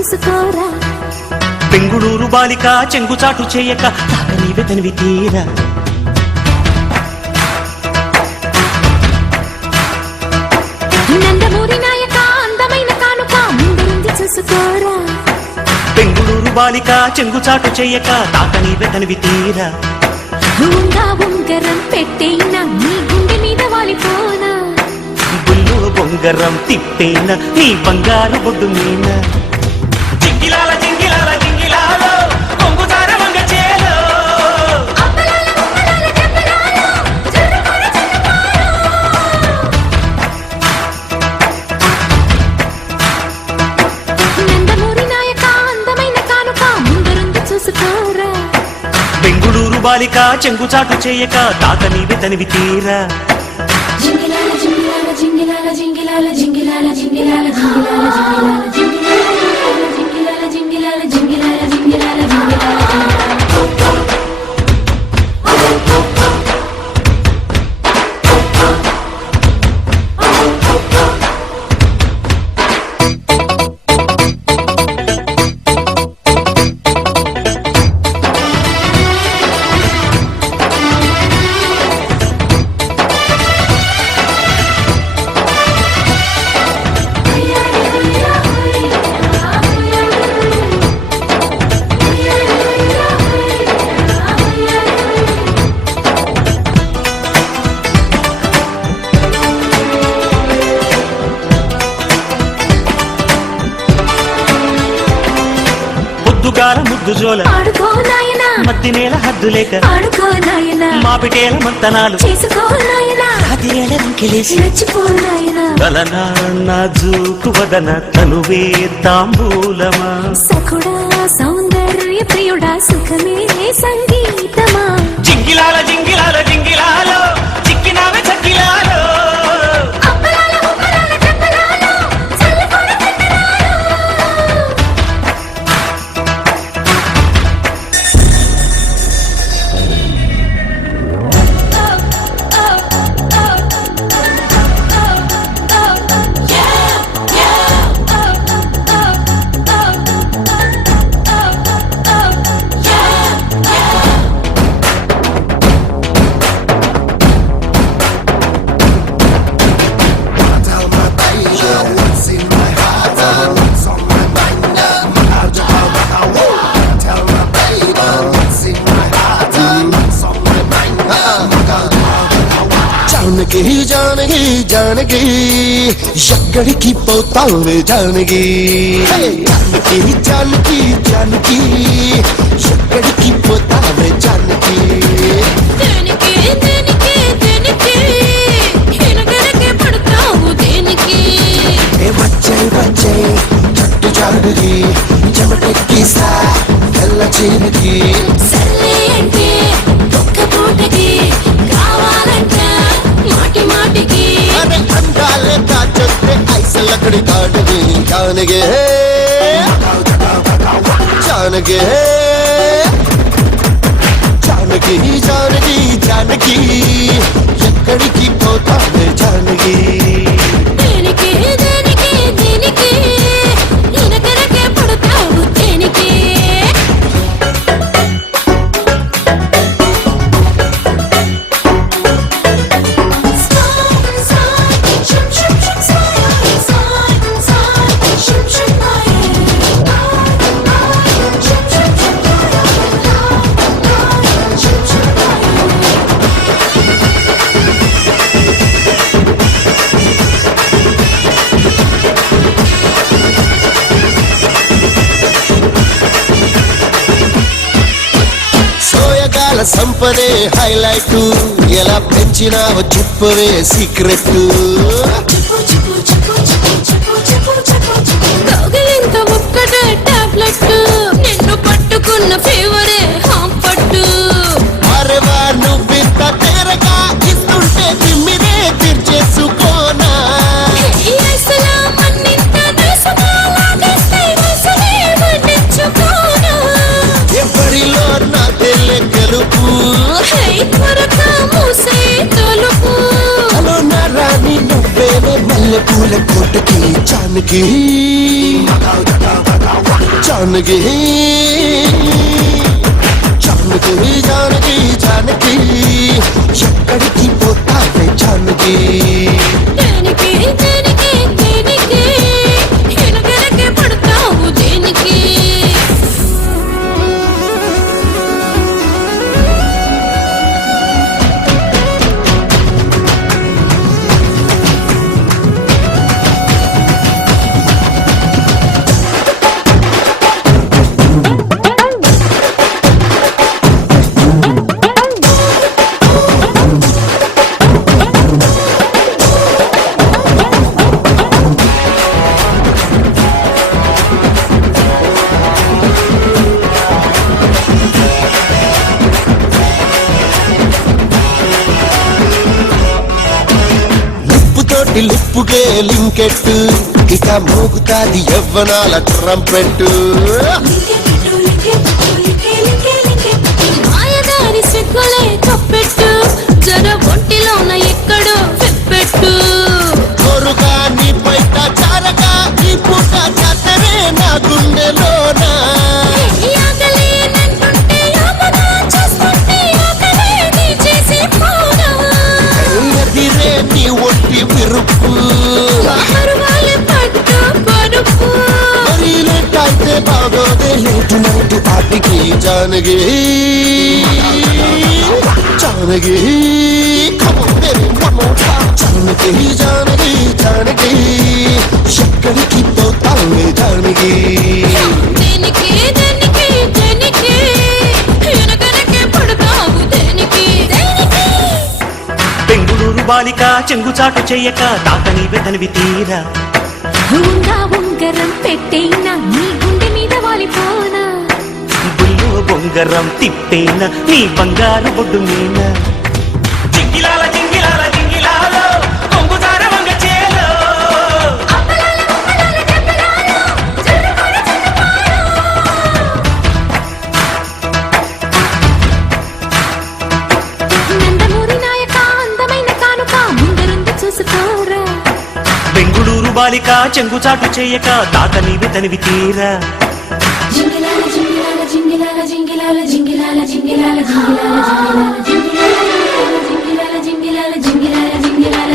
చూసుకోరా బెంగుళూరు బాలిక చెంగుచాటు చేయక తాకనీవే తనివి తీరా నందమూరి నాయక అందమైన కానుక ముందుంది చూసుకోరా బెంగుళూరు బాలిక చెంగుచాటు చేయక తాకనీవే తనివి తీరా ఉంగా ఉంగరం పెట్టేనా నీ గుండె మీద వాలిపోనా బుల్లో బొంగరం తిప్పేనా నీ బంగారు బొడ్డు మీనా జింగిలాల జింగిలాల జింగిలాలో కొంగుదార వంగ చేలో నందమూరి నాయక అందమైన కానుక ముందరుంది చూసుకోరా బెంగుళూరు బాలిక చెంగుచాటు చేయక తాకనీవే తనివి తీరా జింగిలాల జింగిలాల జింగిలాల జింగిలాల జింగిలాల జింగిలాల జింగిలాల జింగిలాల జింగిలాల జింగిలాల జింగిలాల జింగిలాల జింగిలాల ముద్దుగాల ముద్దు జోల ఆడుకో నాయనా మద్ది నేల హద్దు లేక ఆడుకో నాయనా మా పిటేల మంతనాలు చేసుకో నాయనా అదేల రంకెలేసి నచ్చిపో నాయనా తలనా నాజూకు వదన తనువే తాంబూలమా సఖుడా సౌందర్య ప్రియుడా సుఖమే సంగీతమా జింగిలాల జింగిలాల జింగిలాలో చిక్కినావే చక్కిలాలో అప్పలాల ఉప్పలాల చెప్పలాలో చల్లకొడ చెట్టలాలో जानकी जानकी जानकी ఎక్కడికి పోతావే जानकी जानकी जानकी जानकी ఎక్కడికి పోతావే जानकी దేనికి దేనికి దేనికి హినగరకే పడతావు దేనికి వచ్చాయి వచ్చాయి జట్టు జానకి చెమటెక్కిసా తెల్ల చీరకి సర్లే అంటే ఒక్క పూటకి కావాలంట మాటి మాటికి अरे अंदाले दाचते ऐसे लकड़ी काटगी जानगे जानगे जानकी जानकी जानकी ఎక్కడికి పోతావే जानकी దేనికి దేనికి దేనికి హినగరకే పడతావు దేనికి సోయగాల సంపదే హైలైట్ ఎలా పెంచినావో చెప్పవే సీక్రెట్ కౌగిలింత ఒక్కటే టాబ్లెట్ నిన్ను పట్టుకున్న ఫీవరే హాంపట్టు అరేవా నువ్వింత తేరగా ఇస్తుంటే తిమ్మిరే తీర్చేసుకోనా ఈ వయసులో మన్నింత దేశమా లాగేస్తే వయసునే మన్నించుకోనా ఎవరిలో నా తెల్లె గెలుపు హై త్వరగా మూసే తలుపు హలో నా రాణి నువ్వేనే మల్లెపూల కోటకి जानकी जानकी जानकी जानकी जानकी ఎక్కడికి పోతావే जानकी దేనికి దేనికి దేనికి ఎనగనకే పడతావు దేనికి లిప్పుతోటి లిప్పుకే లింకెట్టు ఇక మోగుతాది యవ్వనాల ట్రంపెట్టు మాయదారి సిగ్గులే కప్పెట్టు జర ఒంటిలోన ఎక్కడో పెట్టు కొరుగా నీ బయట చారగా ఈ పూట జాతరే నా గుండెలోనా ఎదిరే నీ ఒట్టి విరుపు మరి లేట్ అయితే బాగోదే లేటు నైటు ఆటికి జానకి జానకి జానకి జానకి జానకి ఎక్కడికి పోతావే జానకి దేనికి దేనికి దేనికి ఎనగనకే పడతావు దేనికి దేనికి బెంగుళూరు బాలిక చెంగుచాటు చెయ్యక తాత నీవే తనివి తీరా ఉంగా ఉంగరం పెట్టేనా నీ గుండె మీద వాలిపోనా బుల్లో బొంగరం తిప్పేన నీ బంగారు బొడ్డు మీన జింగిలాల జింగిలాల జింగిలాలో కొంగుదార వంగ చేలో నందమూరి నాయక అందమైన కానుక ముందరుంది చూసుకోరా బెంగుళూరు బాలిక చెంగుచాటు చెయ్యక తాత నీవే తనివి తీరా జింగిలాల జింగిలాల జింగిలాల జింగిలాల జింగిలాల జింగిలాల జింగిలాల జింగిలాల జింగిలాల జింగిలాల జింగిలాల జింగిలాల జింగిలాల